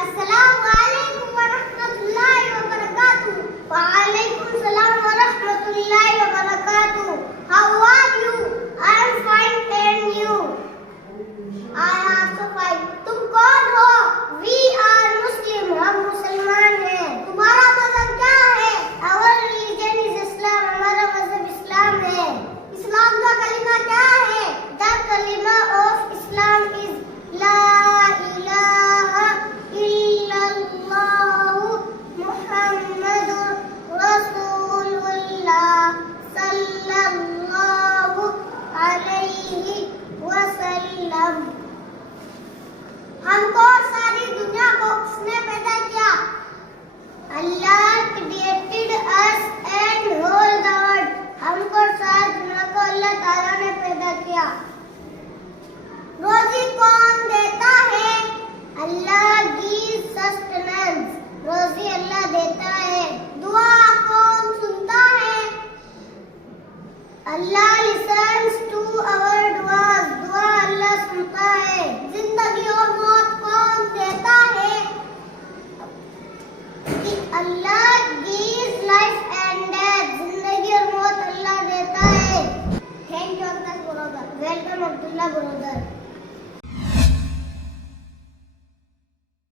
अस्सलामुअलैकुम वरहमतुल्लाहि वबरकातुहू। वालेकुम सलाम वरहमतुल्लाहि वबरकातुहू। How are you? I am fine and you? I am also fine. तुम कौन हो? We are Muslim. हम मुसलमान हैं। तुम्हारा मजहब क्या है? Our religion is Islam. हमारा मजहब इस्लाम है। इस्लाम का कलिमा क्या है? The कलिमा of Islam is La ilaha illallah Muhammadur Rasulullah sallallahu alaihi वसल्लम। हमको सारी दुनिया को किसने पैदा किया? अल्लाह created us and whole the world। हमको सारी दुनिया को अल्लाह ताला ने पैदा किया। रोजी कौन देता है? अल्लाह gives sustenance। रोजी अल्लाह देता है। दुआ कौन सुनता है? अल्लाह listens to our duas। दुआ अल्लाह सुनता है। जिंदगी और मौत कौन देता है? अल्लाह gives life and death। जिंदगी और मौत अल्लाह देता है। Thank you Abdullah brother. Welcome Abdullah ब्रदर।